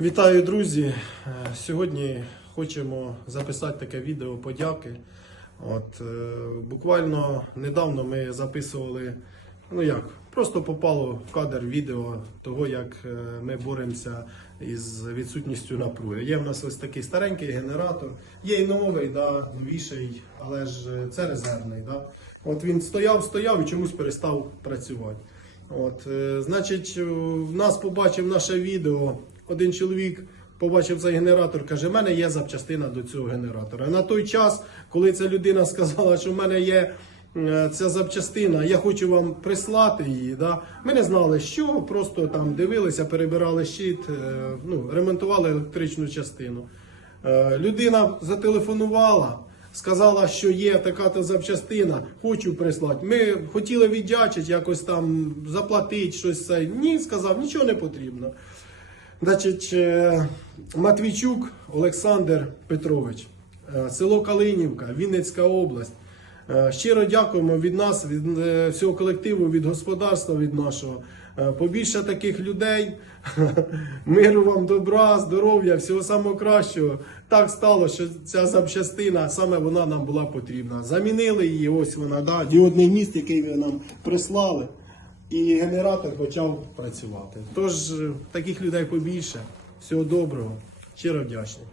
Вітаю, друзі! Е, Сьогодні хочемо записати таке відео подяки. От, е, буквально недавно ми записували, ну як, просто попало в кадр відео того, як е, ми боремося із відсутністю напруги. Є в нас ось такий старенький генератор, є і новий, да, новіший, але ж це резервний. Да. От він стояв, стояв і чомусь перестав працювати. От, значить, в нас побачив наше відео. Один чоловік побачив цей генератор, каже: в мене є запчастина до цього генератора. На той час, коли ця людина сказала, що в мене є е, ця запчастина, я хочу вам прислати її. Да? Ми не знали, що, просто там дивилися, перебирали щит, е, ну, ремонтували електричну частину. Е, Людина зателефонувала. Сказала, що є така то запчастина, хочу прислати. Ми хотіли віддячити, якось там заплатити щось. Це. Ні, сказав, нічого не потрібно. Значить, е, Матвійчук Олександр Петрович, е, село Калинівка, Вінницька область. Е, Щиро дякуємо від нас, від всього колективу, від господарства, від нашого. Побільше таких людей. Миру вам, добра, здоров'я, всього самого кращого. Так стало, що ця запчастина саме вона нам була потрібна. Замінили її, ось вона, да, діодний міст, який ви нам прислали. І генератор почав працювати. Тож е, таких людей побільше. Всього доброго, щиро вдячний.